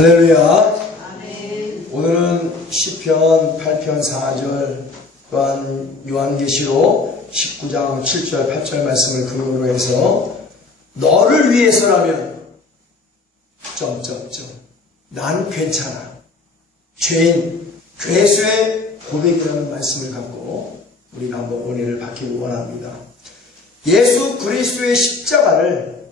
할렐루야. 아멘. 오늘은 시편 8편 4절 또한 요한계시록 19장 7절 8절 말씀을 근거로 해서 너를 위해서라면 난 괜찮아. 죄인 괴수의 고백이라는 말씀을 갖고 우리가 한번 은혜를 받기를 원합니다. 예수 그리스도의 십자가를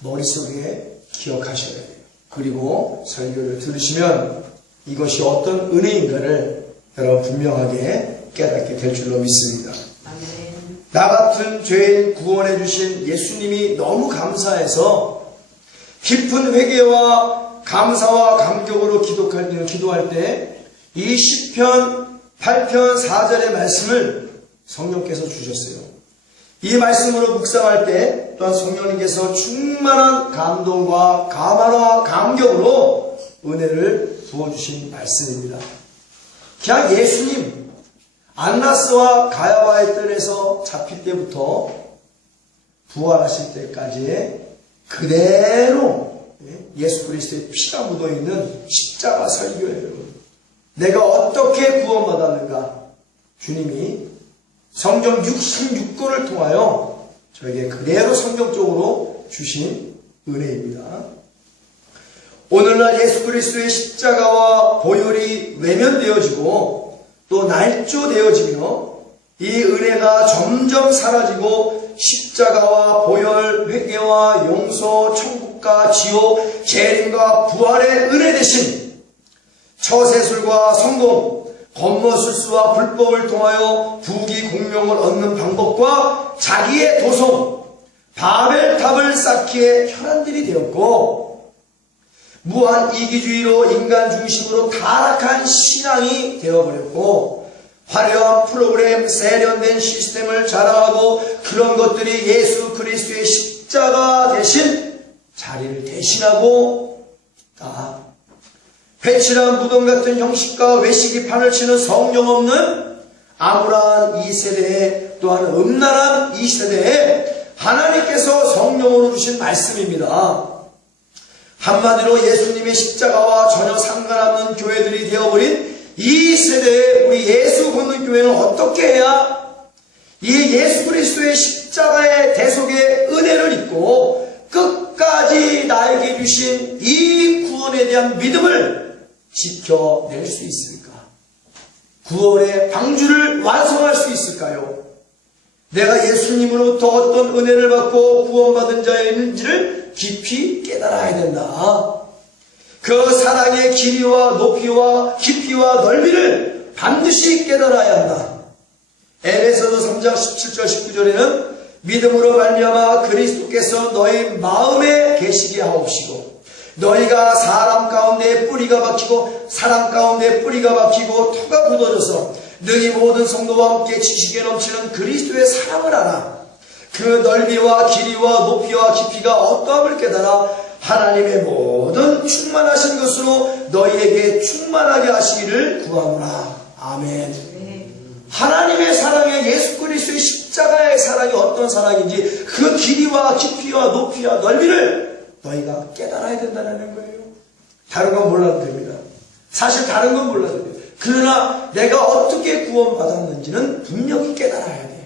머릿속에 기억하셔야 돼요. 그리고 설교를 들으시면 이것이 어떤 은혜인가를 여러분 분명하게 깨닫게 될 줄로 믿습니다. 아멘. 나 같은 죄인 구원해 주신 예수님이 너무 감사해서 깊은 회개와 감사와 감격으로 기도할 때 이 시편 8편 4절의 말씀을 성령께서 주셨어요. 이 말씀으로 묵상할 때 또한 성령님께서 충만한 감동과 감화와 감격으로 은혜를 부어주신 말씀입니다. 그냥 예수님 안나스와 가야바의 뜰에서 잡힐 때부터 부활하실 때까지의 그대로 예수 그리스도의 피가 묻어있는 십자가 설교예요. 내가 어떻게 구원받았는가? 주님이 성경 66권을 통하여 저에게 그대로 성경적으로 주신 은혜입니다. 오늘날 예수 그리스도의 십자가와 보혈이 외면되어지고 또 날조되어지며 이 은혜가 점점 사라지고 십자가와 보혈, 회개와 용서, 천국과 지옥, 재림과 부활의 은혜 대신 처세술과 성공, 권모술수와 불법을 통하여 부귀 공명을 얻는 방법과 자기의 도성, 바벨탑을 쌓기에 혈안들이 되었고 무한 이기주의로 인간 중심으로 타락한 신앙이 되어버렸고 화려한 프로그램, 세련된 시스템을 자랑하고 그런 것들이 예수 그리스도의 십자가 대신 자리를 대신하고 회칠한 무덤 같은 형식과 외식이 판을 치는 성령 없는 암울한 이 세대에 또한 음란한 이 세대에 하나님께서 성령으로 주신 말씀입니다. 한마디로 예수님의 십자가와 전혀 상관없는 교회들이 되어버린 이 세대에 우리 예수 믿는 교회는 어떻게 해야 이 예수 그리스도의 십자가의 대속의 은혜를 입고 끝까지 나에게 주신 이 구원에 대한 믿음을 지켜낼 수 있을까? 구원의 방주를 완성할 수 있을까요? 내가 예수님으로부터 어떤 은혜를 받고 구원받은 자인지를 깊이 깨달아야 된다. 그 사랑의 길이와 높이와 깊이와 넓이를 반드시 깨달아야 한다. 에베소서 3장 17절 19절에는 믿음으로 말미암아 그리스도께서 너희 마음에 계시게 하옵시고 너희가 사람 가운데 뿌리가 박히고 사람 가운데 뿌리가 박히고 터가 굳어져서 너희 모든 성도와 함께 지식에 넘치는 그리스도의 사랑을 알아. 그 넓이와 길이와 높이와 깊이가 어떠함을 깨달아 하나님의 모든 충만하신 것으로 너희에게 충만하게 하시기를 구하노라. 아멘. 하나님의 사랑에 예수 그리스도의 십자가의 사랑이 어떤 사랑인지 그 길이와 깊이와 높이와 넓이를 너희가 깨달아야 된다는 거예요. 다른 건 몰라도 됩니다. 사실 다른 건 몰라도 돼요. 그러나 내가 어떻게 구원받았는지는 분명히 깨달아야 돼요.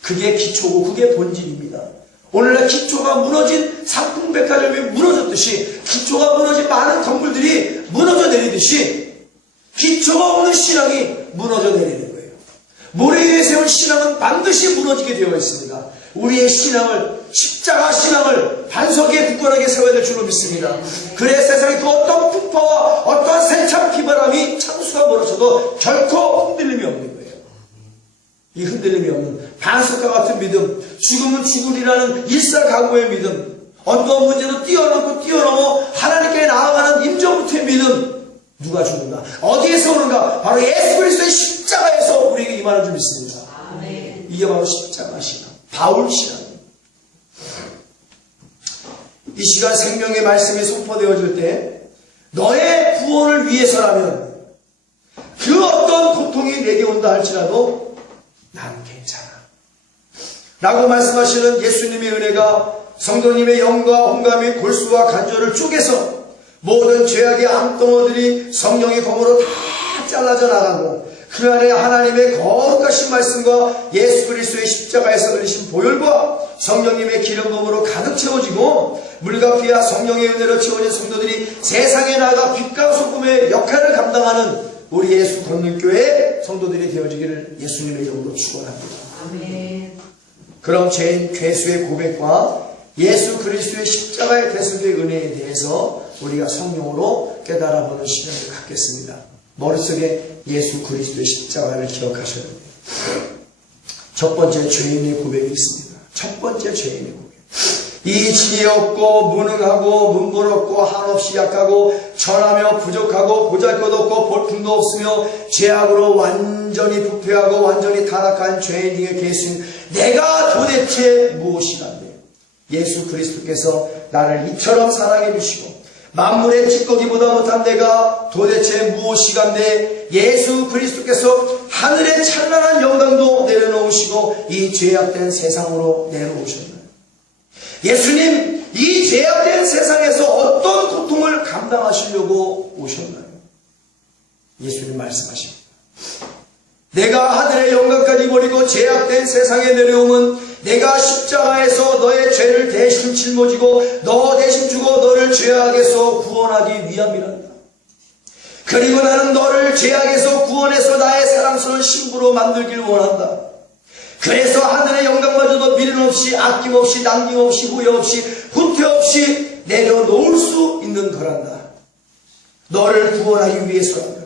그게 기초고 그게 본질입니다. 오늘날 기초가 무너진 상품백화점이 무너졌듯이 기초가 무너진 많은 건물들이 무너져 내리듯이 기초가 없는 신앙이 무너져 내리는 거예요. 모래 위에 세운 신앙은 반드시 무너지게 되어 있습니다. 우리의 신앙을 십자가 신앙을 반석에 굳건하게 세워야 될 줄로 믿습니다. 그래 세상에 그 어떤 풍파와 어떤 세찬 비바람이 창수가 몰아쳐도 결코 흔들림이 없는 거예요. 이 흔들림이 없는 반석과 같은 믿음, 죽으면 죽으리라는 일사각오의 믿음, 어떤 문제도 뛰어넘어 하나님께 나아가는 임종부터의 믿음. 누가 주는가? 어디에서 오는가? 바로 예수 그리스도의 십자가에서 우리에게 임하는 줄 믿습니다. 아멘. 이게 바로 십자가 신앙, 바울 신앙. 이 시간 생명의 말씀이 선포되어질 때 너의 구원을 위해서라면 그 어떤 고통이 내게 온다 할지라도 난 괜찮아 라고 말씀하시는 예수님의 은혜가 성도님의 영과 혼감의 골수와 간절을 쪼개서 모든 죄악의 암덩어들이 성령의 검으로 다 잘라져 나가고 그 안에 하나님의 거룩하신 말씀과 예수 그리스도의 십자가에서 흘리신 보혈과 성령님의 기름 부음으로 가득 채워지고 물과 피와 성령의 은혜로 채워진 성도들이 세상에 나가 빛과 소금의 역할을 감당하는 우리 예수 권능교회 성도들이 되어지기를 예수님의 이름으로 축원합니다. 아멘. 그럼 죄인 괴수의 고백과 예수 그리스도의 십자가의 대속의 은혜에 대해서 우리가 성령으로 깨달아보는 시간을 갖겠습니다. 머릿속에 예수 그리스도의 십자가를 기억하셔야 됩니다. 첫 번째 죄인의 고백이 있습니다. 첫 번째 죄인의 고백. 이 지혜 없고 무능하고 문벌없고 한없이 약하고 천하며 부족하고 보잘것없고 볼품도 없으며 죄악으로 완전히 부패하고 완전히 타락한 죄인 중에 계신 내가 도대체 무엇이란데 예수 그리스도께서 나를 이처럼 사랑해 주시고 만물의 찌꺼기보다 못한 내가 도대체 무엇이간데 예수 그리스도께서 하늘의 찬란한 영광도 내려놓으시고 이 죄악된 세상으로 내려오셨나요? 예수님 이 죄악된 세상에서 어떤 고통을 감당하시려고 오셨나요? 예수님 말씀하십니다. 내가 하늘의 영광까지 버리고 죄악된 세상에 내려오면 내가 십자가에서 너의 죄를 대신 짊어지고 너 대신 주고 너를 죄악에서 구원하기 위함이란다. 그리고 나는 너를 죄악에서 구원해서 나의 사랑스러운 신부로 만들길 원한다. 그래서 하늘의 영광마저도 미련 없이 아낌없이 남김없이 후회 없이 후퇴 없이 내려놓을 수 있는 거란다. 너를 구원하기 위해서란다.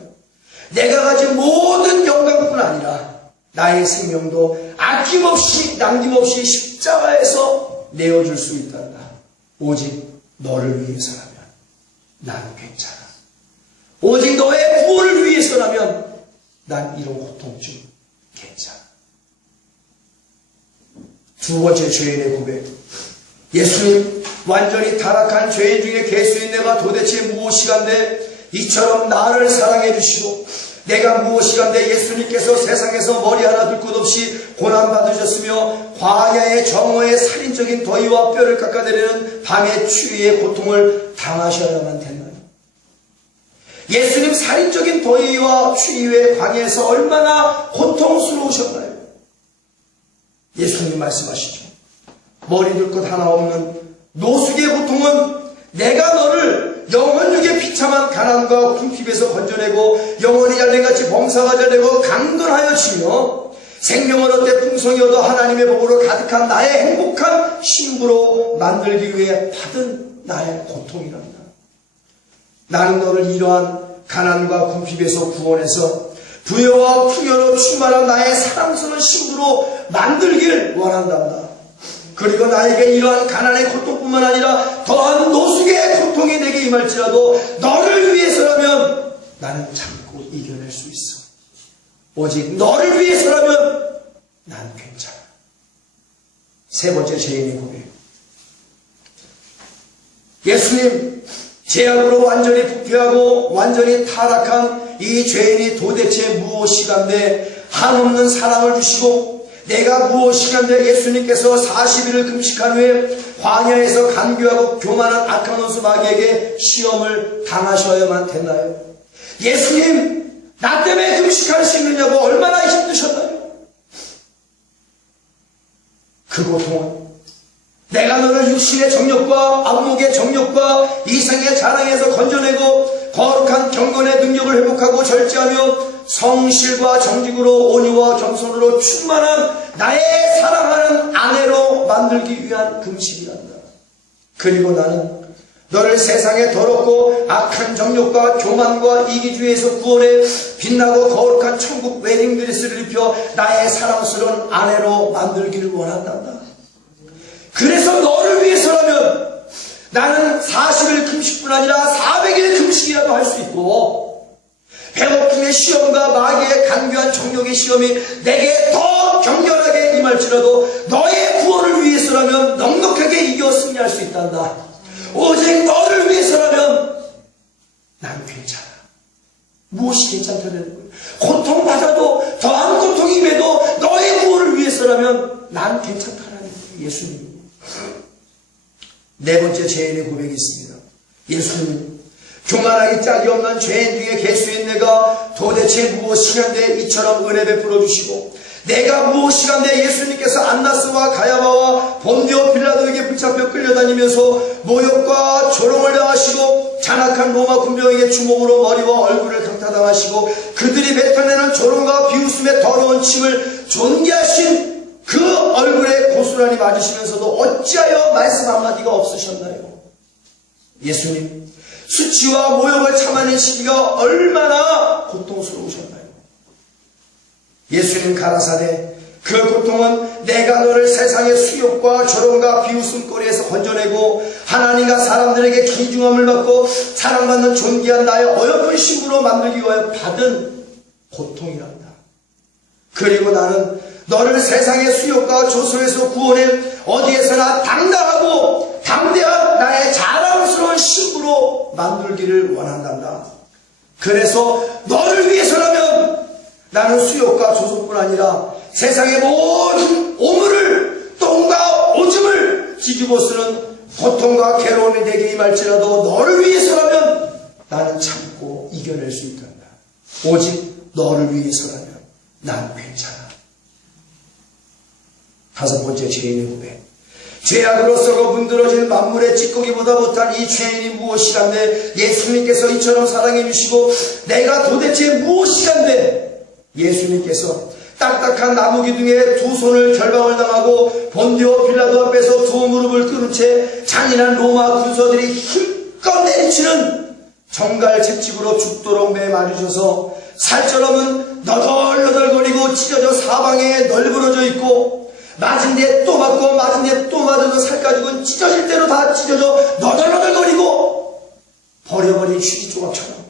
내가 가진 모든 영광뿐 아니라 나의 생명도 아낌없이 남김없이 십자가에서 내어줄 수 있단다. 오직 너를 위해서라면 나는 괜찮아. 오직 너의 구원을 위해서라면 난 이런 고통쯤 괜찮아. 두 번째 죄인의 고백. 예수님 완전히 타락한 죄인 중에 괴수인 내가 도대체 무엇이간데 이처럼 나를 사랑해 주시고 내가 무엇이간데 예수님께서 세상에서 머리 하나 둘 것 없이 고난받으셨으며 광야의 정오의 살인적인 더위와 뼈를 깎아내리는 밤의 추위의 고통을 당하셔야만 됐나요? 예수님 살인적인 더위와 추위의 광야에서 얼마나 고통스러우셨나요? 예수님 말씀하시죠. 머리 둘 것 하나 없는 노숙의 고통은 내가 너를 영원육의 비참한 가난과 궁핍에서 건져내고 영원히 잘된같이 범사가 잘되고 강건하여 치며 생명을 얻되 풍성히 얻어 하나님의 복으로 가득한 나의 행복한 신부로 만들기 위해 받은 나의 고통이란다. 나는 너를 이러한 가난과 궁핍에서 구원해서 부여와 풍요로 충만한 나의 사랑스러운 신부로 만들길 원한단다. 그리고 나에게 이러한 가난의 고통뿐만 아니라 더한 노숙의 고통이 내게 임할지라도 너를 위해서라면 나는 참고 이겨낼 수 있어. 오직 너를 위해서라면 난 괜찮아. 세 번째 죄인의 고백. 예수님 죄악으로 완전히 부패하고 완전히 타락한 이 죄인이 도대체 무엇이간데 한없는 사랑을 주시고 내가 무엇이간데 예수님께서 40일을 금식한 후에 광야에서 간교하고 교만한 악한 원수 마귀에게 시험을 당하셔야만 됐나요? 예수님 나 때문에 금식할 수 있느냐고 얼마나 힘드셨나요? 그 고통은 내가 너를 육신의 정욕과 안목의 정욕과 이생의 자랑에서 건져내고 거룩한 경건의 능력을 회복하고 절제하며 성실과 정직으로 온유와 겸손으로 충만한 나의 사랑하는 아내로 만들기 위한 금식이란다. 그리고 나는 너를 세상의 더럽고 악한 정욕과 교만과 이기주의에서 구원해 빛나고 거룩한 천국 웨딩드레스를 입혀 나의 사랑스러운 아내로 만들기를 원한단다. 그래서 너를 위해서라면 나는 40일 금식뿐 아니라 400일 금식이라도 할 수 있고 배고픔의 시험과 마귀의 간교한 정욕의 시험이 내게 더 격렬하게 임할지라도 너의 구원을 위해서라면 넉넉하게 이겨 승리할 수 있단다. 오직 너를 위해서라면 난 괜찮아. 무엇이 괜찮다는 거예요? 고통받아도 더한 고통이 임해도 너의 구원을 위해서라면 난 괜찮다는 거예요. 예수님. 네 번째 죄인의 고백이 있습니다. 예수님 교만하기 짝이 없는 죄인 중에 개수인 내가 도대체 무엇이간데 이처럼 은혜 베풀어 주시고, 내가 무엇이간데 예수님께서 안나스와 가야바와 본디오 빌라도에게 붙잡혀 끌려다니면서 모욕과 조롱을 당하시고 잔악한 로마 군병에게 주먹으로 머리와 얼굴을 강타당하시고 그들이 뱉어내는 조롱과 비웃음의 더러운 침을 존귀하신 그 얼굴에 고스란히 맞으시면서도 어찌하여 말씀 한마디가 없으셨나요? 예수님, 수치와 모욕을 참아낸 시기가 얼마나 고통스러우셨나요? 예수님 가라사대 그 고통은 내가 너를 세상의 수욕과 조롱과 비웃음거리에서 건져내고 하나님과 사람들에게 귀중함을 받고 사랑받는 존귀한 나의 어여쁜 신부로 만들기 위하여 받은 고통이란다. 그리고 나는 너를 세상의 수욕과 조소에서 구원해 어디에서나 당당하고 담대한 나의 자랑스러운 신부로 만들기를 원한단다. 그래서 너를 위해서라면 나는 수욕과 조소뿐 아니라 세상의 모든 오물을, 똥과 오줌을 뒤집어 쓰는 고통과 괴로움이 내게 임할지라도 너를 위해서라면 나는 참고 이겨낼 수 있단다. 오직 너를 위해서라면 난 괜찮아. 다섯 번째, 죄인의 고백. 죄악으로 썩어 문드러진 만물의 찌꺼기보다 못한 이 죄인이 무엇이간데 예수님께서 이처럼 사랑해 주시고 내가 도대체 무엇이간데 예수님께서 딱딱한 나무 기둥에 두 손을 결박을 당하고 본디오 빌라도 앞에서 두 무릎을 꿇은 채 잔인한 로마 군사들이 힘껏 내리치는 정갈 채찍으로 죽도록 매맞으셔서 살처럼은 너덜너덜거리고 찢어져 사방에 널브러져 있고 맞은 데에 또 맞고 맞은 데에 또 맞아도 살 가지고는 찢어질 대로 다 찢어져 너덜너덜거리고 버려버린 휴지 조각처럼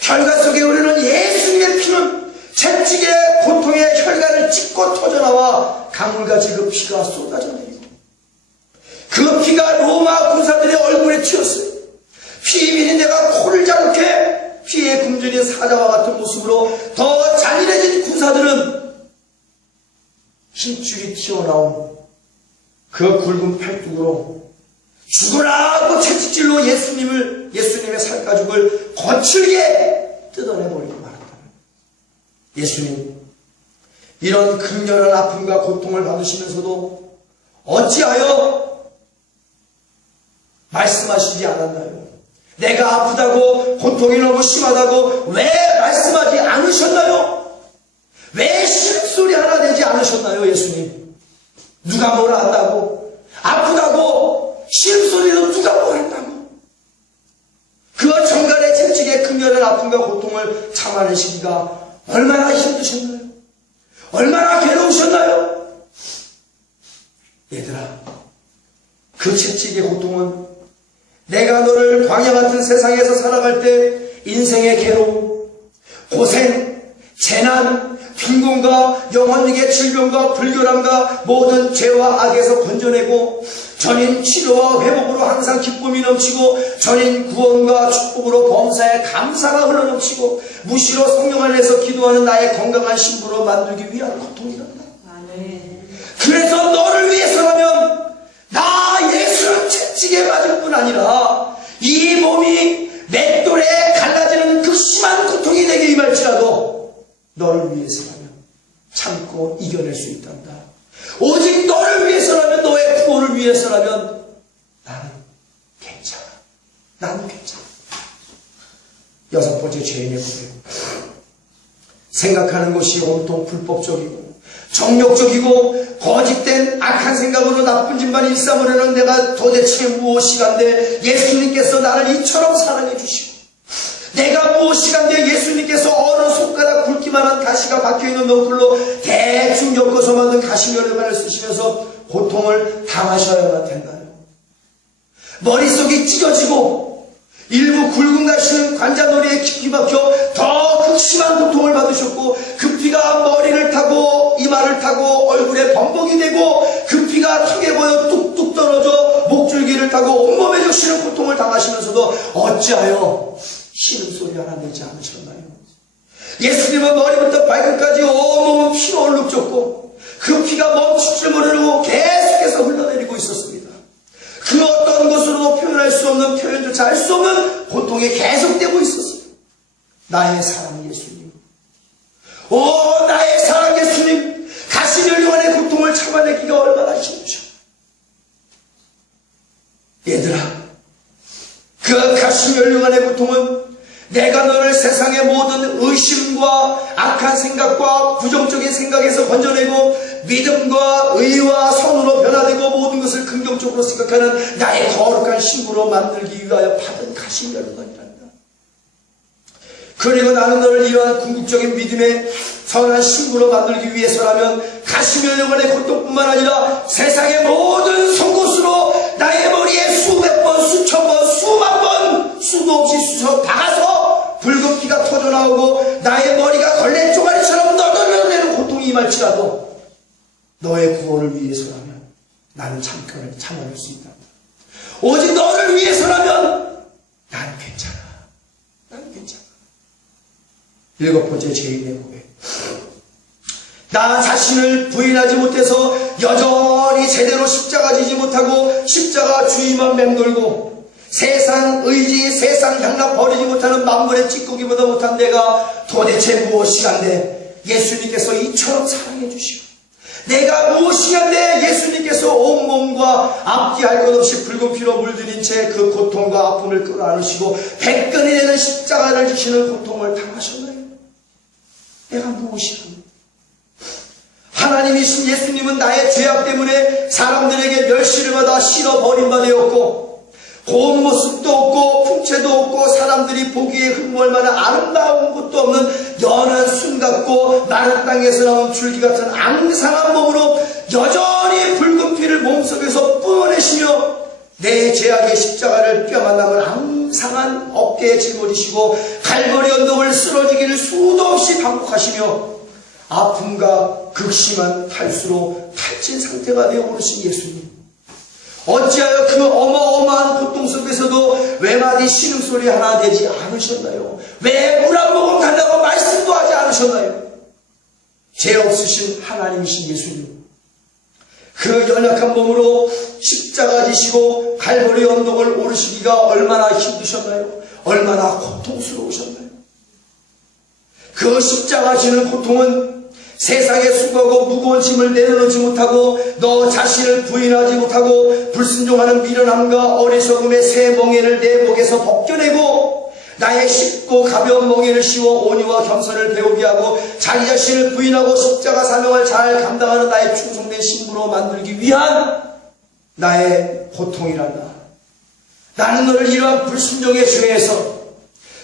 혈관 속에 흐르는 예수님의 피는 채찍의 고통의 혈관을 찢고 터져나와 강물같이 그 피가 쏟아져 내리고 그 피가 로마 군사들의 얼굴에 튀었어요. 피 비린 데가 코를 자극해 피에 굶주린 사자와 같은 모습으로 더 잔인해진 군사들은 힘줄이 튀어나온 그 굵은 팔뚝으로 죽으라 하고 채찍질로 예수님의 살가죽을 거칠게 뜯어내버리고 말았다. 예수님, 이런 극렬한 아픔과 고통을 받으시면서도 어찌하여 말씀하시지 않았나요? 내가 아프다고 고통이 너무 심하다고 왜 말씀하지 않으셨나요? 왜 신음소리 하나 내지 않으셨나요? 예수님, 누가 뭐라 한다고? 아프다고 신음소리로 누가 뭐라 한다고? 그 정갈의 채찍의 극렬한 아픔과 고통을 참아내시기가 얼마나 힘드셨나요? 얼마나 괴로우셨나요? 얘들아, 그 채찍의 고통은 내가 너를 광야 같은 세상에서 살아갈 때 인생의 괴로움, 고생, 재난, 빈곤과 영혼에게 질병과 불결함과 모든 죄와 악에서 건져내고 전인 치료와 회복으로 항상 기쁨이 넘치고 전인 구원과 축복으로 범사에 감사가 흘러넘치고 무시로 성령 안에서 기도하는 나의 건강한 신부로 만들기 위한 고통이란다. 아멘. 그래서 너를 위해서라면 나 예수는 채찍에 맞을 뿐 아니라 이 몸이 맷돌에 갈라지는 그 심한 고통이 내게 임할지라도 너를 위해서라면 참고 이겨낼 수 있단다. 오직 너를 위해서라면, 너의 구원을 위해서라면 나는 괜찮아. 나는 괜찮아. 여섯 번째, 죄인의 고백. 생각하는 것이 온통 불법적이고 정욕적이고 거짓된 악한 생각으로 나쁜 짓만 일삼으려는 내가 도대체 무엇이간데 예수님께서 나를 이처럼 사랑해 주시고 내가 무엇이간데 예수님께서 어느 손가락 굵기만한 가시가 박혀있는 넝쿨로 대충 엮어서 만든 가시면을 쓰시면서 고통을 당하셔야만 된다요. 머릿속이 찢어지고 일부 굵은 가시는 관자놀이에 깊이 박혀 더 극심한 고통을 받으셨고 그 피가 머리를 타고 이마를 타고 얼굴에 범벅이 되고 그 피가 턱에 보여 뚝뚝 떨어져 목줄기를 타고 온몸에 적시는 고통을 당하시면서도 어찌하여 신음소리 하나 내지 않으셨나요? 예수님은 머리부터 발끝까지 온몸은 피로 얼룩졌고 그 피가 멈출 줄 모르고 계속해서 흘러내리고 있었습니다. 그 어떤 것으로도 표현할 수 없는, 표현조차 할 수 없는 고통이 계속되고 있었어요. 나의 사랑 예수님, 나의 사랑 예수님, 가시면류관의 고통을 참아내기가 얼마나 힘드셔. 얘들아, 그 가시면류관의 고통은 내가 너를 세상의 모든 의심과 악한 생각과 부정적인 생각에서 건져내고 믿음과 의와 선으로 변화되고 모든 것을 긍정적으로 생각하는 나의 거룩한 신부로 만들기 위하여 받은 가시면류관이란다. 그리고 나는 너를 이러한 궁극적인 믿음의 선한 신부로 만들기 위해서라면 가시면류관의 고통뿐만 아니라 세상의 모든 속옷으로 나의 머리에 수백 번, 수천 번, 수만 번 수도 없이 쑤셔 박아서 붉은 피가 터져나오고 나의 머리가 걸레 쪼가리처럼 너덜너덜대는 고통이 임할지라도 너의 구원을 위해서라면 나는 잠깐을 참아낼 수 있다. 오직 너를 위해서라면 나는 괜찮아. 나는 괜찮아. 7번째 죄인의 고백. 나 자신을 부인하지 못해서 여전히 제대로 십자가 지지 못하고 십자가 주위만 맴돌고 세상 의지, 세상 향락 버리지 못하는 만물의 찌꺼기보다 못한 내가 도대체 무엇이간데 예수님께서 이처럼 사랑해 주시고 내가 무엇이간데 예수님께서 온몸과 앞뒤 할 것 없이 붉은 피로 물들인 채 그 고통과 아픔을 끌어안으시고 백근이 되는 십자가를 지시는 고통을 당하셨나요? 내가 무엇이간데? 하나님이신 예수님은 나의 죄악 때문에 사람들에게 멸시를 받아 실어 버림바 되었고 고운 모습도 없고 풍채도 없고 사람들이 보기에 흠모할 만한 아름다운 것도 없는 연한 순 같고 마른 땅에서 나온 줄기 같은 앙상한 몸으로 여전히 붉은 피를 몸속에서 뿜어내시며 내 죄악의 십자가를 뼈만 남은 앙상한 어깨에 짊어지시고 갈보리 언덕을 쓰러지기를 수도 없이 반복하시며 아픔과 극심한 탈수로 탈진 상태가 되어 오르신 예수님, 어찌하여 그 어마어마한 고통 속에서도 외마디 신음소리 하나 내지 않으셨나요? 왜 물 한 모금 달라고 말씀도 하지 않으셨나요? 죄 없으신 하나님이신 예수님, 그 연약한 몸으로 십자가 지시고 갈보리 언덕을 오르시기가 얼마나 힘드셨나요? 얼마나 고통스러우셨나요? 그 십자가 지는 고통은 세상에 수고하고 무거운 짐을 내려놓지 못하고 너 자신을 부인하지 못하고 불순종하는 미련함과 어리석음의 새 멍에를 내 목에서 벗겨내고 나의 쉽고 가벼운 멍에를 씌워 온유와 겸손을 배우게 하고 자기 자신을 부인하고 십자가 사명을 잘 감당하는 나의 충성된 신부로 만들기 위한 나의 고통이란다. 나는 너를 이러한 불순종의 죄에서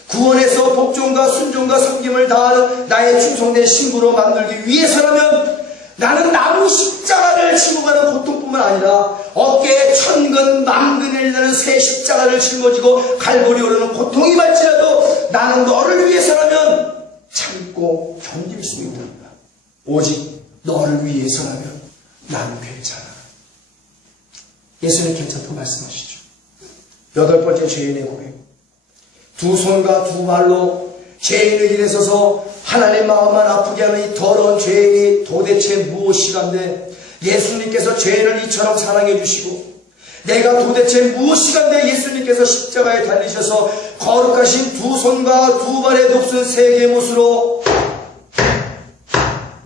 구원에서 복종과 순종과 섬김을 다하는 나의 충성된 신부로 만들기 위해서라면 나는 나무 십자가를 지고 가는 고통뿐만 아니라 어깨에 천근 만근을 나는 새 십자가를 짊어지고 갈보리 오르는 고통이 말지라도 나는 너를 위해서라면 참고 견딜 수 있다. 오직 너를 위해서라면 나는 괜찮아. 예수님 괜찮다고 말씀하시죠. 8번째 죄인의 고백. 두 손과 두 발로 죄인의 길에 서서 하나님 마음만 아프게 하는 이 더러운 죄인이 도대체 무엇이간데 예수님께서 죄인을 이처럼 사랑해 주시고 내가 도대체 무엇이간데 예수님께서 십자가에 달리셔서 거룩하신 두 손과 두 발의 높은 세 개의 못으로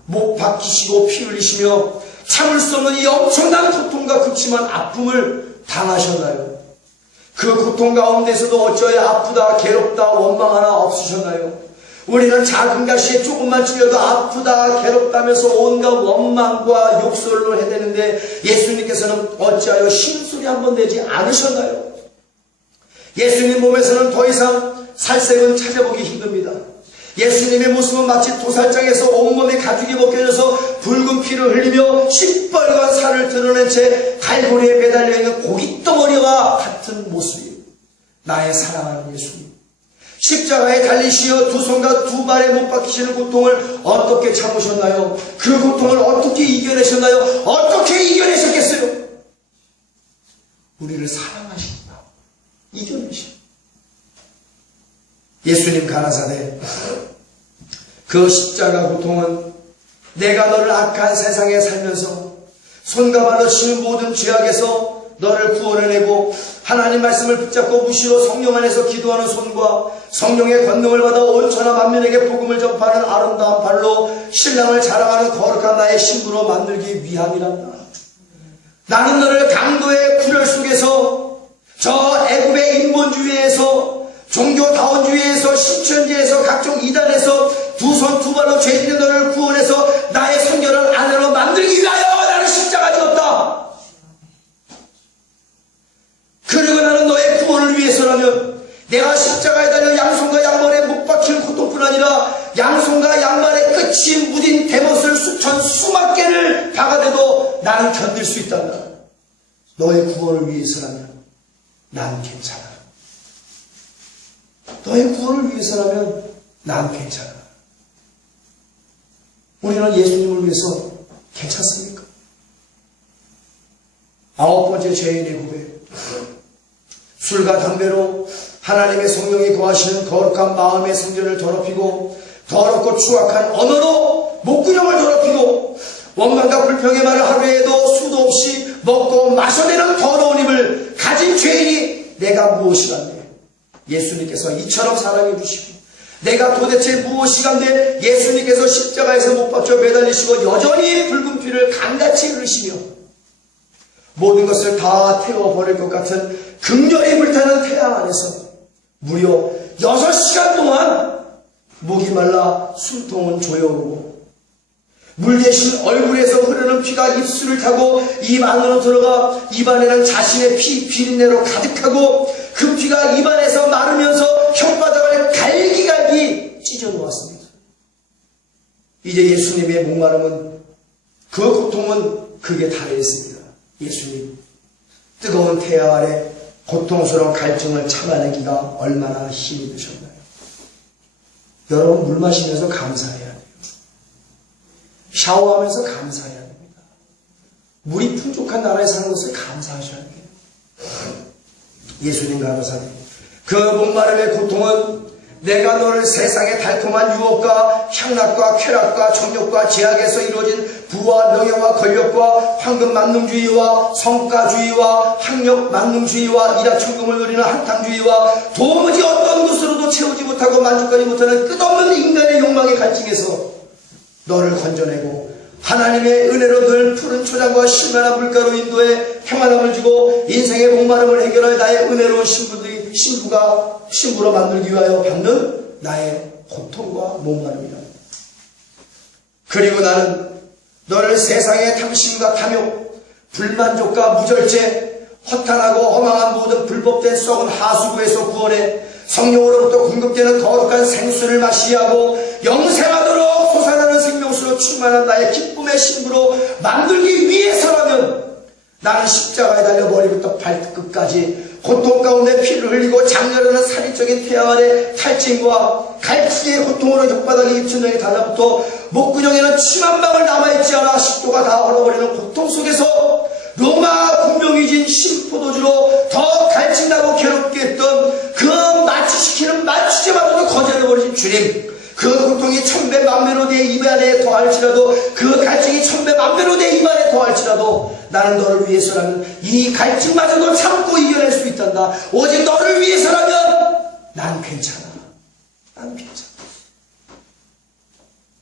목 박히시고 피 흘리시며 참을 수 없는 이 엄청난 고통과 극심한 아픔을 당하셨나요? 그 고통 가운데서도 어찌하여 아프다, 괴롭다, 원망 하나 없으셨나요? 우리는 작은 가시에 조금만 찔려도 아프다, 괴롭다면서 온갖 원망과 욕설을 해대는데 예수님께서는 어찌하여 신음소리 한번 내지 않으셨나요? 예수님 몸에서는 더 이상 살색은 찾아보기 힘듭니다. 예수님의 모습은 마치 도살장에서 온몸에 가죽이 벗겨져서 붉은 피를 흘리며 시뻘건 살을 드러낸 채 갈고리에 매달려 있는 고깃덩어리와 같은 모습이에요. 나의 사랑하는 예수님, 십자가에 달리시어 두 손과 두 발에 못 박히시는 고통을 어떻게 참으셨나요? 그 고통을 어떻게 이겨내셨나요? 어떻게 이겨내셨겠어요? 우리를 사랑하신다. 이겨내신다. 예수님 가나사대 그 십자가 고통은 내가 너를 악한 세상에 살면서 손과 발로 치는 모든 죄악에서 너를 구원해내고 하나님 말씀을 붙잡고 무시로 성령 안에서 기도하는 손과 성령의 권능을 받아 온 천하 만민에게 복음을 전파하는 아름다운 발로 신랑을 자랑하는 거룩한 나의 신부로 만들기 위함이란다. 나는 너를 강도의 굴혈 속에서 저 애굽의 인본주의에서 종교다원주의에서 신천지에서 각종 이단에서 두 손 두 발로 죄짓는 너를 구원해서 나의 성결한 아내로 만들기 위하여 나는 십자가 지었다. 그리고 나는 너의 구원을 위해서라면 내가 십자가에 달려 양손과 양발에 못 박히는 고통뿐 아니라 양손과 양발에 끝이 묻은 대못을 수천 수만 개를 박아대도 나는 견딜 수 있단다. 너의 구원을 위해서라면 난 괜찮아. 너의 구원을 위해서라면 난 괜찮아. 우리는 예수님을 위해서 괜찮습니까? 아홉 번째 죄인의 고백. 술과 담배로 하나님의 성령이 거하시는 거룩한 마음의 성전을 더럽히고 더럽고 추악한 언어로 목구멍을 더럽히고 원망과 불평의 말을 하루에도 수도 없이 먹고 마셔내는 더러운 입을 가진 죄인이 내가 무엇이란데 예수님께서 이처럼 사랑해 주시고 내가 도대체 무엇이간데 예수님께서 십자가에서 못 박혀 매달리시고 여전히 붉은 피를 강같이 흘리시며 모든 것을 다 태워버릴 것 같은 극렬히 불타는 태양 안에서 무려 6시간 동안 목이 말라 숨통은 조여오고 물 대신 얼굴에서 흐르는 피가 입술을 타고 입 안으로 들어가 입안에는 자신의 피 비린내로 가득하고 그 피가 입안에서 마르면서 혓바닥을 갈기갈기 찢어놓았습니다. 이제 예수님의 목마름은 그 고통은 극에 달했습니다. 예수님 뜨거운 태양 아래 고통스러운 갈증을 참아내기가 얼마나 힘이 드셨나요? 여러분 물 마시면서 감사해야 돼요. 샤워하면서 감사해야 됩니다. 물이 풍족한 나라에 사는 것을 감사하셔야 돼요. 예수님 가로사대 그 목마름의 고통은 내가 너를 세상의 달콤한 유혹과 향락과 쾌락과 정욕과 제약에서 이루어진 부와 명예와 권력과 황금 만능주의와 성과주의와 학력 만능주의와 일확천금을 누리는 한탕주의와 도무지 어떤 것으로도 채우지 못하고 만족하지 못하는 끝없는 인간의 욕망의 갈증에서 너를 건져내고 하나님의 은혜로 늘 푸른 초장과 신명한 물가로 인도해 평안함을 주고 인생의 목마름을 해결할 나의 은혜로운 신부로 만들기 위하여 받는 나의 고통과 목마름이다. 그리고 나는 너를 세상의 탐심과 탐욕, 불만족과 무절제, 허탄하고 허망한 모든 불법된 썩은 하수구에서 구원해 성령으로부터 공급되는 거룩한 생수를 마시게 하고 영생하도록 솟아나는 생명수로 충만한 나의 기쁨의 신부로 만들기 위해서라면 나는 십자가에 달려 머리부터 발끝까지 고통 가운데 피를 흘리고 장렬하는 살인적인 태양 아래 탈진과 갈치의 고통으로 혓바닥에 입천장에 달라붙어 목구멍에는 침 한 방울 남아있지 않아 식도가 다 얼어버리는 고통 속에서 로마 군병이 진 신포도주로 더 갈증나고 괴롭게 했던 그 마취시키는 마취제마저도 거절해버리신 주님, 그 고통이 천배 만배로 내 입 안에 더할지라도 그 갈증이 천배 만배로 내 입 안에 더할지라도 나는 너를 위해서라면 이 갈증마저도 참고 이겨낼 수 있단다. 오직 너를 위해서라면 난 괜찮아. 난 괜찮아.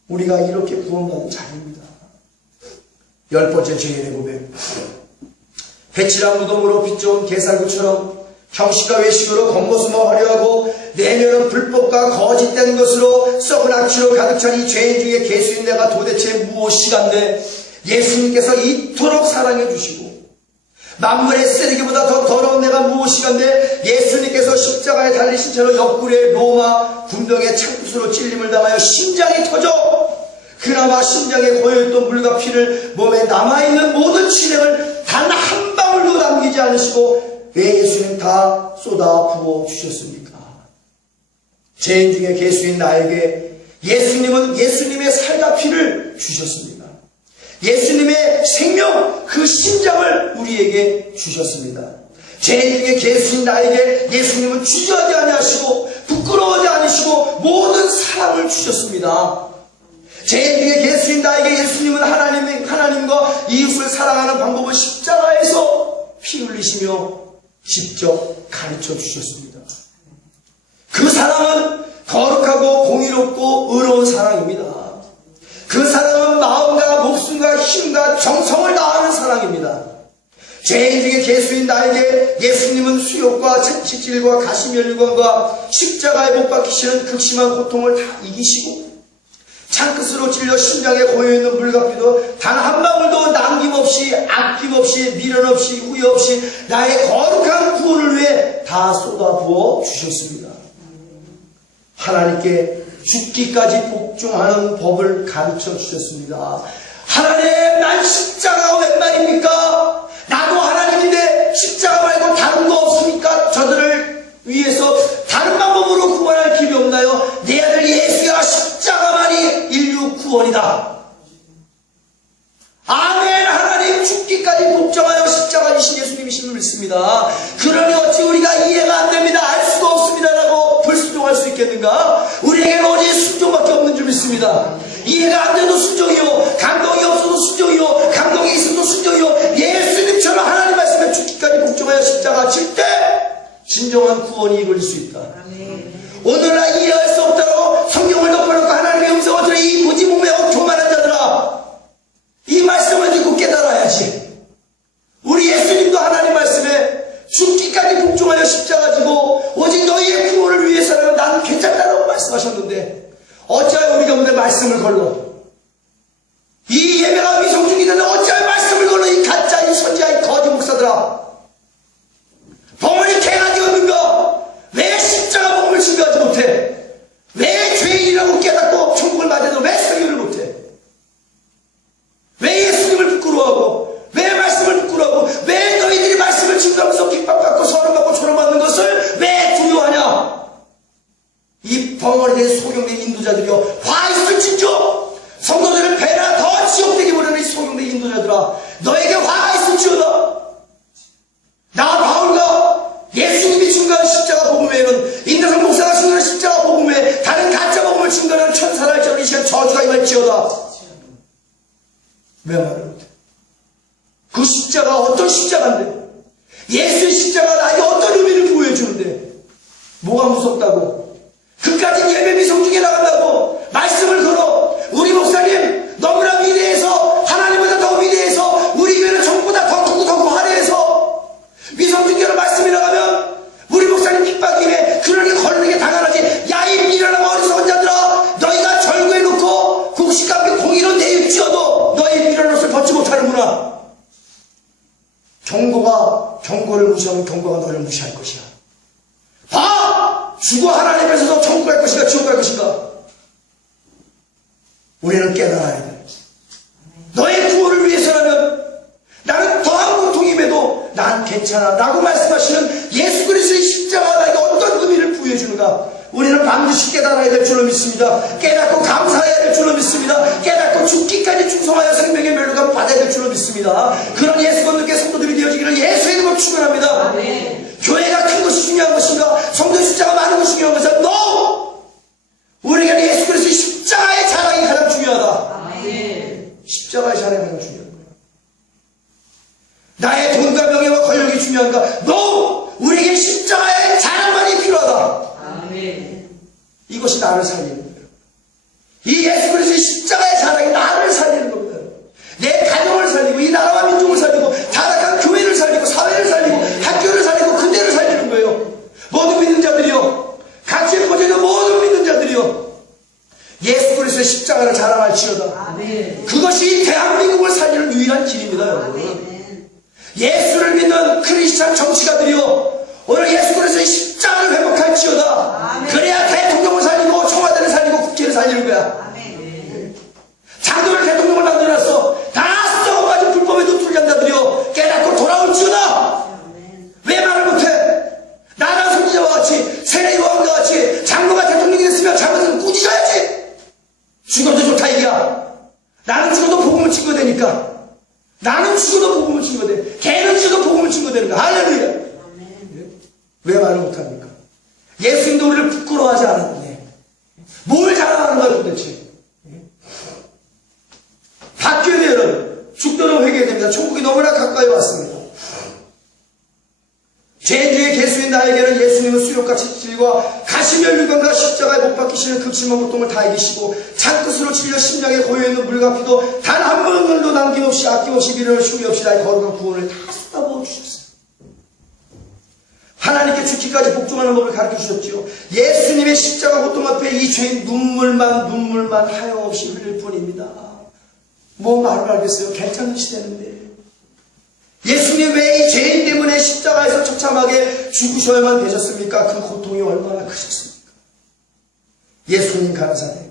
우리가 이렇게 구원받은 자입니다. 10번째 죄인의 고백. 회칠한 무덤으로 빚져온 개살구처럼 형식과 외식으로 겉모습은 화려하고 내면은 불법과 거짓된 것으로 썩은 악취로 가득 찬 이 죄인 중에 개수인 내가 도대체 무엇이간데 예수님께서 이토록 사랑해 주시고 만물의 쓰레기보다 더 더러운 내가 무엇이간데 예수님께서 십자가에 달리신 채로 옆구리에 로마 군병의 창구수로 찔림을 당하여 심장이 터져 그나마 심장에 고여있던 물과 피를 몸에 남아있는 모든 진액을 단 한 방울도 남기지 않으시고 왜 예수님 다 쏟아 부어 주셨습니까? 죄인 중에 개수인 나에게 예수님은 예수님의 살과 피를 주셨습니다. 예수님의 생명, 그 심장을 우리에게 주셨습니다. 죄인 중에 개수인 나에게 예수님은 주저하지 아니하시고 부끄러워하지 않으시고 모든 사랑을 주셨습니다. 죄인 중에 개수인 나에게 예수님은 하나님과 이웃을 사랑하는 방법을 십자가에서 피 흘리시며 직접 가르쳐 주셨습니다. 그 사랑은 거룩하고 공의롭고 의로운 사랑입니다. 그 사랑은 마음과 목숨과 힘과 정성을 다하는 사랑입니다. 제 인생의 개수인 나에게 예수님은 수욕과 채찍질과 가시면류관과 십자가에 못 박히시는 극심한 고통을 다 이기시고 창끝으로 찔려 심장에 고여있는 물가피도 단 한 방울도 남김없이 아낌없이 미련 없이 후회 없이 나의 거룩한 구원을 위해 다 쏟아부어 주셨습니다. 하나님께 죽기까지 복종하는 법을 가르쳐 주셨습니다. 하나님, 난 십자가가 웬 말입니까? 나도 하나님인데 십자가 말고 다른 거 없습니까? 저들을 위해서 다른 방법으로 구원할 길이 없나요? 내 아들 예수야, 십자가만이 인류 구원이다. 아멘. 하나님, 죽기까지 복종하여 십자가이신 예수님이심을 믿습니다. 그러니 어찌 우리가 이해가 안 됩니다, 알 수가 없습니다라고 불순종할 수 있겠는가? 우리에게는 오직 순종밖에 없는 줄 믿습니다. 이해가 안 돼도 순종이요, 감동이 없어도 순종이요, 감동이 있어도 순종이요, 예수님처럼 하나님 말씀에 죽기까지 복종하여 십자가 질 때 진정한 구원이 이루어질 수 있다. 오늘날 이해할 수 없다고 성경을 덮어놓고 하나님의 음성을 들어 이 무지몽매하고 교만한 자들아, 이 말씀을 듣고 깨달아야지. 우리 예수님도 하나님 말씀에 죽기까지 복종하여 십자가 지고 오직 너희의 구원을 위해서라면 나는 괜찮다라고 말씀하셨는데 어찌하여 우리가 오늘 말씀을 걸러 이 예배가 미성중이는데 어찌하여 말씀을 걸러 이 가짜 이 선지자 이 거짓 목사들아, 봉헌이 개가 되었는가? 왜 십자가 복음을 증거하지 못해? 왜 죄인이라고 깨닫고 천국을 맞아도 왜 설교를 못해? 왜 예수님을 부끄러워하고 왜 말씀을 부끄러워하고 왜 너희들이 말씀을 증거하면서 핍박받고 서름받고 조롱받는 것을 왜 두려워하냐? 이 벙어리된 소경된 인도자들이여, 화 있을진저! 성도들을 배나 더 지옥되게 보내는 이 소경된 인도자들아, 너에게 화가 있을지어다. 나 바울과 예수님이 증거한 십자가 복음 외에는 인도성 목사가 증거한 십자가 복음 외에 다른 가짜 복음을 증거하는 천사를 할지어다. 이 시간 저주가 임할지어다. 왜 말을 못해? 그 십자가 어떤 십자가인데? 예수의 십자가 나에게 어떤 의미를 보여주는데? 뭐가 무섭다고? 그까지 예배 미성 중에 나간다고 말씀을 걸어. 우리 목사님 너무나 위대해서, 하나님보다 더 위대해서, 우리 교회는 전부보다 더 크고 더 화려해서 미성중계로 말씀이 나가면 우리 목사님 핍박임에 그러니 걸리는 게 당연하지. 야, 이 미련한 어리석은 자들아, 너희가 절구해놓고 국시가 함께 공의로 내입지어도 너희 미련한 옷을 벗지 못하는구나. 경고를 무시하면 경고가 너를 무시할 것이야. 봐! 죽어 하나님 앞에서도 천국 갈 것인가 지옥 갈 것인가? 우리는 깨달아야 돼. 너의 구원을 위해서라면 나는 더한 고통임에도 난 괜찮아 라고 말씀하시는 예수 그리스도의 십자가가 나에게 어떤 의미를 부여해주는가? 우리는 반드시 깨달아야 될 줄로 믿습니다. 깨닫고 감사해야 될 줄로 믿습니다. 깨닫고 죽기까지 충성하여 생명의 멸류관을 받아야 될 줄로 믿습니다. 그런 예수 건너께 성도들이 되어지기를 예수의 이름으로 축원합니다. 교회가 큰 것이 중요한 것인가? 성도의 숫자가 많은 것이 중요한 것인가? No! 우리에게는 예수 그리스도의 십자가의 자랑이 가장 중요하다. 십자가의 자랑이 가장 중요한 거야. 나의 돈과 명예와 권력이 중요한가? No! 우리에게 십자가의 자랑만이 필요하다. 이것이 나를 살리는 거예요. 이 예수 그리스도의 십자가의 자랑이 나를 살리는 겁니다. 내 가정을 살리고 이 나라와 민족을 살리고 타락한 교회를 살리고 사회를 살리고 학교를 살리고 근대를 살리는 거예요. 모든 믿는 자들이요, 각지에 퍼져있는 모든 믿는 자들이요, 예수 그리스도의 십자가를 자랑할지어다. 그것이 대한민국을 살리는 유일한 길입니다. 여러분, 예수를 믿는 크리스찬 정치가들이요, 오늘 예수 그리스도의 십자가를 회복할지어다. 그래야 대통령을 살리고 청와대를 살리고 국회를 살리는 거야. 장도를 대통령을 만들어놨어. 다 썩어가지고 불법에 노출한 자들이요, 깨닫고 돌아올지어다. 왜 말을 못해? 나라 선지자와 같이, 세례 요한과 같이 장로가 대통령이 됐으면 잘못하면 꾸짖어야지. 죽어도 좋다 얘기야. 나는 죽어도 복음을 증거되니까. 나는 죽어도 복음을 증거돼. 걔는 죽어도 복음을 증거되는 거야. 할렐루야. 왜 말을 못합니까? 예수님도 우리를 부끄러워하지 않았네. 뭘 자랑하는 거야 도대체? 바뀌어야 돼요, 여러분. 죽도록 회개해야 됩니다. 천국이 너무나 가까이 왔습니다. 죄 나에게는 예수님은 수욕같이 찔과 가시면류관과 십자가에 못 박히시는 극심한 고통을 다 이기시고 잔끝으로 찔려 심장에 고여있는 물과 피도 단 한 번도 남김없이 아낌없이 미련을 쉼이 없이 나의 거룩한 구원을 다 쏟아부어 주셨어요. 하나님께 죽기까지 복종하는 법을 가르쳐 주셨지요. 예수님의 십자가 고통 앞에 이 죄인 눈물만 하염없이 흘릴 뿐입니다. 뭐 말을 하겠어요? 괜찮은 시대인데. 예수님 왜 이 죄인 때문에 십자가에서 처참하게 죽으셔야만 되셨습니까? 그 고통이 얼마나 크셨습니까? 예수님 가라사대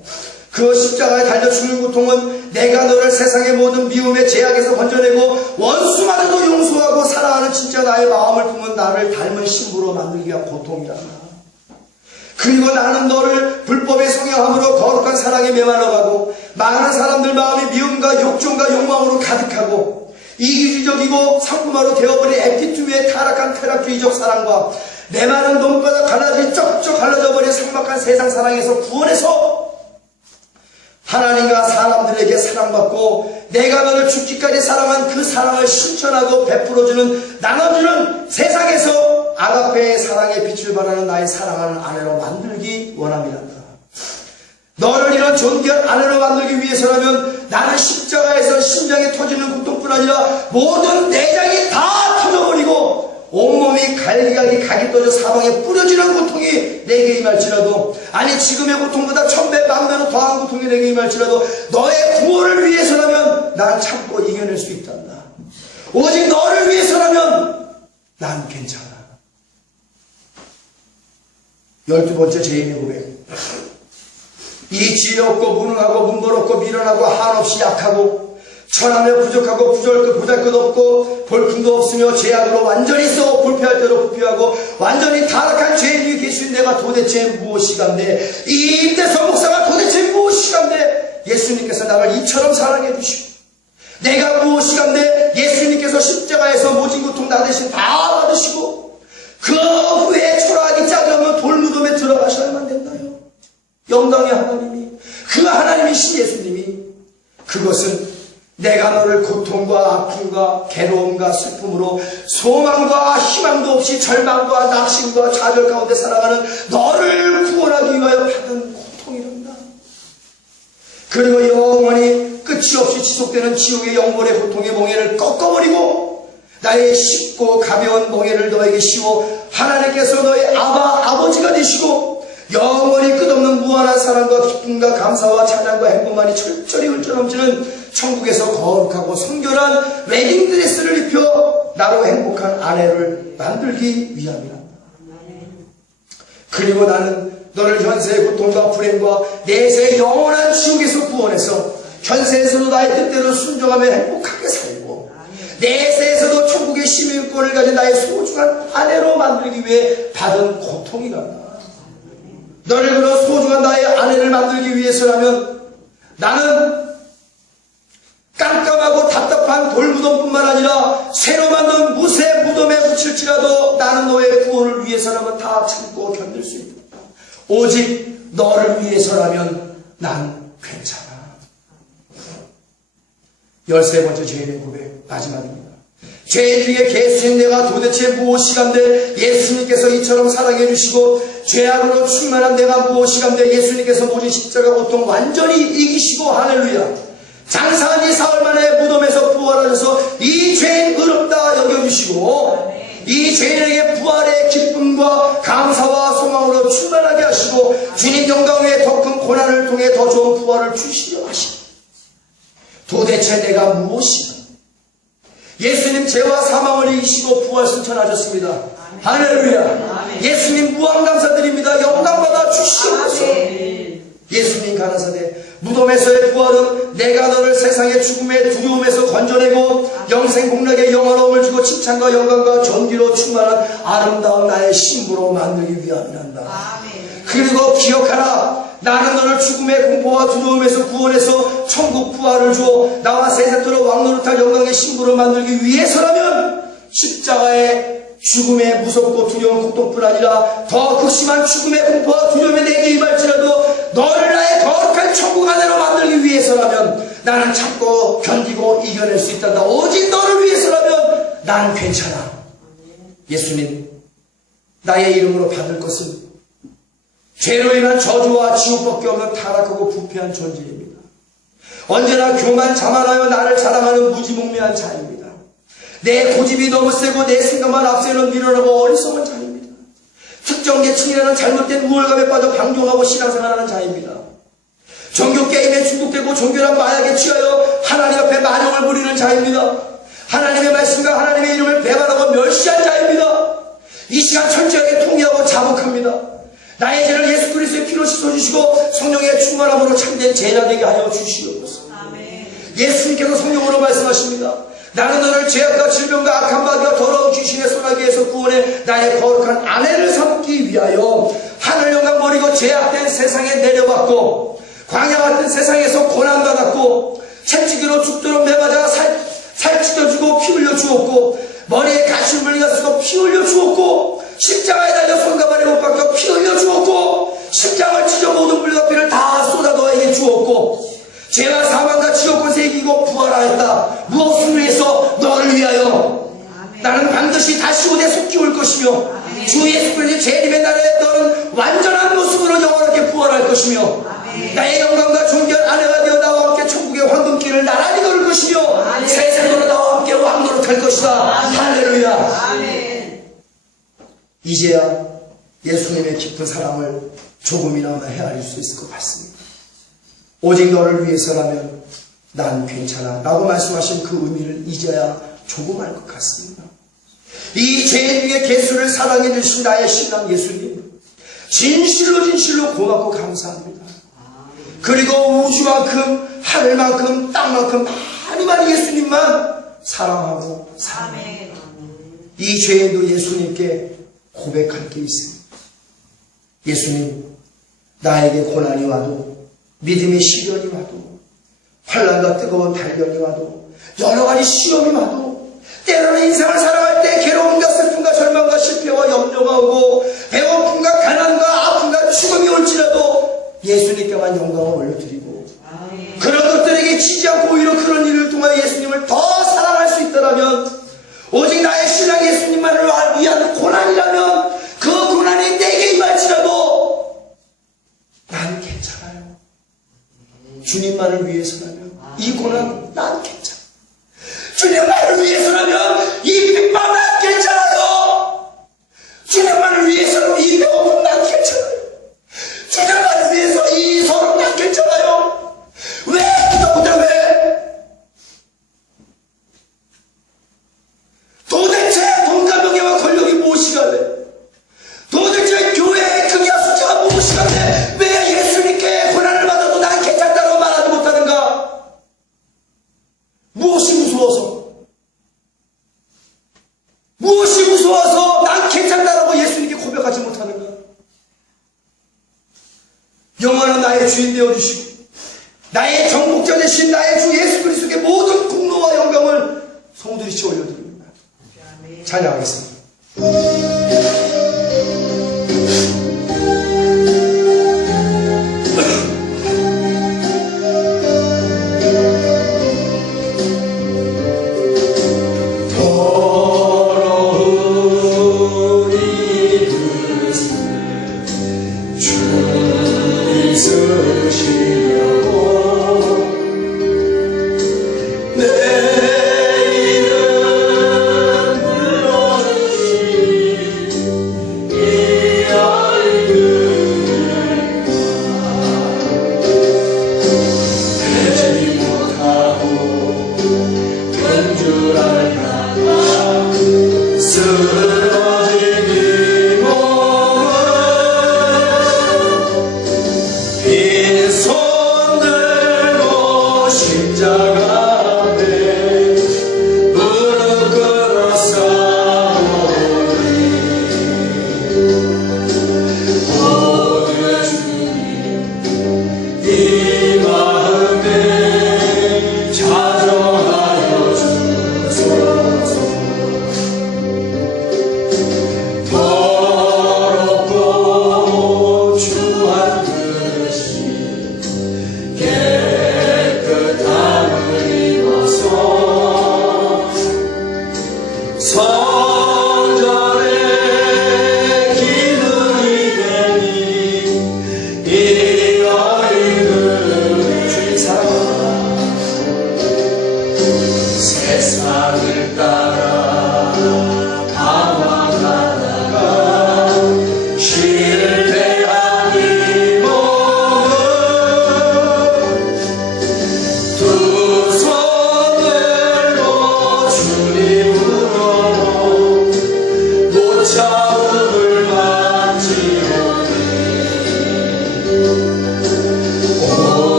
그 십자가에 달려 죽는 고통은 내가 너를 세상의 모든 미움의 죄악에서 건져내고 원수마저도 용서하고 사랑하는 진짜 나의 마음을 품은 나를 닮은 신부로 만들기 위한 고통이란다. 그리고 나는 너를 불법의 성향함으로 거룩한 사랑에 메말라가고 많은 사람들 마음이 미움과 욕정과 욕망으로 가득하고 이기주의적이고 상품화로 되어버린 에피투미의 타락한 쾌락주의적 사랑과 내 많은 눈바닥 갈라질 쩍쩍 갈라져버린 삭막한 세상 사랑에서 구원해서 하나님과 사람들에게 사랑받고 내가 너를 죽기까지 사랑한 그 사랑을 실천하고 베풀어주는 나눠주는 세상에서 아가페의 사랑의 빛을 발하는 나의 사랑하는 아내로 만들기 원합니다. 너를 이런 존귀한 아내로 만들기 위해서라면 나는 십자가에서 심장이 터지는 고통뿐 아니라 모든 내장이 다 터져버리고 온몸이 갈기갈기 각이 떠져 사방에 뿌려지는 고통이 내게 임할지라도 아니 지금의 고통보다 천배 만배로 더한 고통이 내게 임할지라도 너의 구원을 위해서라면 난 참고 이겨낼 수 있단다. 오직 너를 위해서라면 난 괜찮아. 12번째 죄인의 고백. 이 지혜 없고 무능하고 문벌없고 미련하고 한없이 약하고 천하며 부족하고 보잘것없고 볼품도 없으며 죄악으로 완전히 썩어 불패할 대로 부패하고 완전히 타락한 죄인 위에 계신 내가 도대체 무엇이간데 이 임대선 목사가 도대체 무엇이간데 예수님께서 나를 이처럼 사랑해 주시고 내가 무엇이간데 예수님께서 십자가에서 모진 고통 나 대신 다 받으시고 그 후에 초라하기 짝이 없는 돌무덤에 들어가셔야만 된다요. 영광의 하나님이 그 하나님이신 예수님이 그것은 내가 너를 고통과 아픔과 괴로움과 슬픔으로 소망과 희망도 없이 절망과 낙심과 좌절 가운데 살아가는 너를 구원하기 위하여 받은 고통이란다. 그리고 영원히 끝이 없이 지속되는 지옥의 영원의 고통의 멍에를 꺾어버리고 나의 쉽고 가벼운 멍에를 너에게 씌워 하나님께서 너의 아버지가 되시고 영원히 끝없는 무한한 사랑과 기쁨과 감사와 찬양과 행복만이 철저히 흘러넘치는 천국에서 거룩하고 성결한 웨딩드레스를 입혀 나로 행복한 아내를 만들기 위함이란다. 그리고 나는 너를 현세의 고통과 불행과 내세의 영원한 지옥에서 구원해서 현세에서도 나의 뜻대로 순종하며 행복하게 살고 내세에서도 천국의 시민권을 가진 나의 소중한 아내로 만들기 위해 받은 고통이란다. 너를 그런 소중한 나의 아내를 만들기 위해서라면 나는 깜깜하고 답답한 돌무덤뿐만 아니라 새로 만든 무쇠 무덤에 묻힐지라도 나는 너의 구원을 위해서라면 다 참고 견딜 수 있다. 오직 너를 위해서라면 난 괜찮아. 13번째 죄인의 고백 마지막입니다. 죄인 중에 개수인 내가 도대체 무엇이간데 예수님께서 이처럼 사랑해 주시고 죄악으로 충만한 내가 무엇이간데 예수님께서 모진 십자가 고통 완전히 이기시고 할렐루야 장사한 지 사흘 만에 무덤에서 부활하셔서 이 죄인 의롭다 여겨주시고 이 죄인에게 부활의 기쁨과 감사와 소망으로 충만하게 하시고 주님 영광 외에 더 큰 고난을 통해 더 좋은 부활을 주시려 하시고 도대체 내가 무엇이가 예수님 죄와 사망을 이기시고 부활 승천하셨습니다. 할렐루야. 예수님 무한 감사드립니다. 영광받아 주시옵소서. 예수님 가라사대 무덤에서의 부활은 내가 너를 세상의 죽음의 두려움에서 건져내고 영생 복락의 영화로움을 주고 칭찬과 영광과 존귀로 충만한 아름다운 나의 신부로 만들기 위함이란다. 그리고 기억하라. 나는 너를 죽음의 공포와 두려움에서 구원해서 천국 부활을 주어 나와 세세토록 왕노릇할 영광의 신부로 만들기 위해서라면 십자가의 죽음의 무섭고 두려운 고통뿐 아니라 더 극심한 죽음의 공포와 두려움에 내게 임할지라도 너를 나의 거룩한 천국 안으로 만들기 위해서라면 나는 참고 견디고 이겨낼 수 있단다. 오직 너를 위해서라면 난 괜찮아. 예수님 나의 이름으로 받을 것은 죄로 인한 저주와 지옥밖에 없는 타락하고 부패한 존재입니다. 언제나 교만 자만하여 나를 자랑하는 무지몽매한 자입니다. 내 고집이 너무 세고 내 생각만 앞세는 미련하고 어리석은 자입니다. 특정 계층이라는 잘못된 우월감에 빠져 방종하고 신앙생활하는 자입니다. 종교 게임에 중독되고 종교란 마약에 취하여 하나님 앞에 만용을 부리는 자입니다. 하나님의 말씀과 하나님의 이름을 배반하고 멸시한 자입니다. 이 시간 철저하게 통회하고 자복합니다. 나의 죄를 예수 그리스도의 피로 씻어주시고 성령의 충만함으로 참된 제자 되게 하여 주시옵소서. 예수님께서 성령으로 말씀하십니다. 나는 너를 죄악과 질병과 악한 마귀와 더러운 귀신의 소나기에서 구원해 나의 거룩한 아내를 삼기 위하여 하늘 영광 버리고 죄악된 세상에 내려왔고 광야 같은 세상에서 고난받았고 채찍으로 죽도록 매맞아 살 찢어주고 피 흘려 주었고 머리에 가시물리가 쓰고 피 흘려 주었고 십자가에 달려 손과 발에 못 박혀 피 흘려 주었고 십자가를 찢어 모든 물과 피를 다 쏟아 너에게 주었고 죄와 사망과 지옥 권세 이기고 부활하였다. 무엇을 위해서? 너를 위하여. 나는 반드시 다시 오되 속히 올 것이며 주 예수 그리스도의 재림의 날에 너는 완전한 모습으로 영원하게 부활할 것이며 나의 영광과 존귀한 아내가 되어 나와 함께 천국의 황금길을 나란히 걸을 것이며 세상으로 나와 함께 왕노릇할 것이다. 할렐루야. 이제야 예수님의 깊은 사랑을 조금이나마 헤아릴 수 있을 것 같습니다. 오직 너를 위해서라면 난 괜찮아 라고 말씀하신 그 의미를 이제야 조금 알 것 같습니다. 이 죄인 중에 개수를 사랑해 주신 나의 신랑 예수님, 진실로 고맙고 감사합니다. 그리고 우주만큼 하늘만큼 땅만큼 많이 예수님만 사랑하고 사랑합니다. 이 죄인도 예수님께 고백할 게 있습니다. 예수님, 나에게 고난이 와도 믿음의 시련이 와도 환난과 뜨거운 달변이 와도 여러 가지 시험이 와도 때로는 인생을 살아갈 때 괴로움과 슬픔과 절망과 실패와 염려가 오고 배고픔과 가난과 아픔과 죽음이 올지라도 예수님께만 영광을 올려드리고 그런 것들에게 지지 않고 오히려 그런 일을 통하여 예수님을 더 사랑할 수 있다면 오직 나의 신랑 예수님만을 위한 고난이라면 그 고난이 내게 임할지라도 난 괜찮아요. 주님만을 위해서라면 이 고난 난 괜찮아. 주님만을 위해서라면 이 핍박 난 괜찮아요. 주님만을 위해서라면 이 배고픔 난 괜찮아요. 주님만을 위해서 이 서름 난 괜찮아요. 왜 기도보다 왜? 도대체 돈과 명예와 권력이 무엇이길래? 도대체 교회의 크기와 숫자가 무엇이길래 왜 예수님께 고난을 받아도 난 괜찮다고 말하지 못하는가? 무엇이 무서워서? 무엇이 무서워서 난 괜찮다라고 예수님께 고백하지 못하는가? 영원한 나의 주인 되어주시고 나의 정복자 되신 나의 주 예수 그리스도의 모든 공로와 영광을 성도리치 올려드립니다. 찬양하겠습니다. 내 이름 불러주시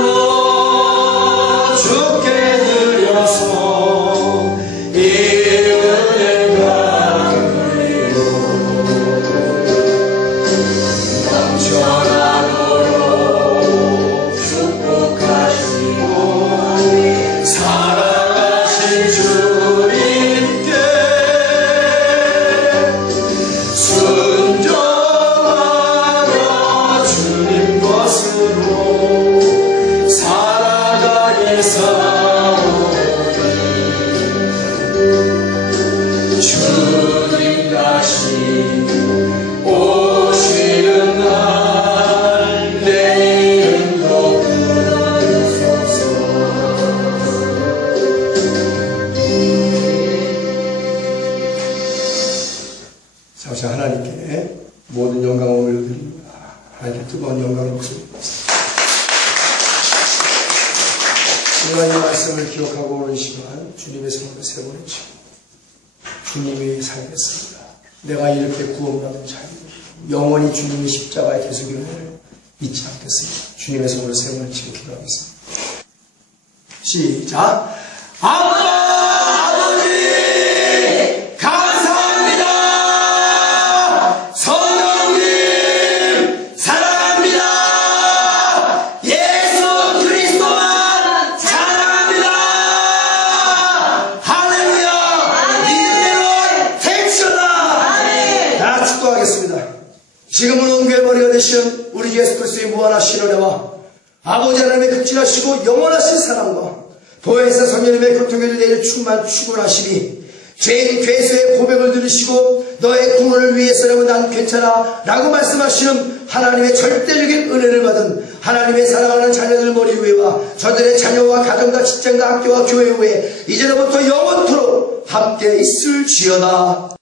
감사함으로 주께 드려서 이 은혜가 넘쳐나도록 축복하시고 살아가신 주님께 순종하며 주님 것으로 살아가겠사오니 주님 다시 오시는 날 내 이름도 부르소서. 사실 하나님께 모든 영광을 올려드립니다. 하나님께 뜨거운 영광을 목소리입니다. 제가 이 말씀을 기억하고 오는 시간 주님의 성을 세 번을 치고 주님이 살겠습니다. 내가 이렇게 구원받은 자유 영원히 주님의 십자가의 대속임을 잊지 않겠습니다. 주님의 성을 세 번을 치고 기도하겠습니다. 시작. 아빠 아버지 감사합니다. 성령님 사랑합니다. 예수 그리스도만 사랑합니다. 할렐루야. 이대로 택시다. 다 축도하겠습니다. 지금은 온교의 머리가 되신 우리 예수 그리스도의 무한하신 은혜와 아버지 하나님의 극진하시고 영원하신 사랑과 보혜사 성령님의 교통교를 내일 충만하시니 죄인 괴수의 고백을 들으시고 너의 구원을 위해서라면 난 괜찮아 라고 말씀하시는 하나님의 절대적인 은혜를 받은 하나님의 사랑하는 자녀들 머리 위에와 저들의 자녀와 가정과 직장과 학교와 교회 위에 이제로부터 영원토록 함께 있을지어다.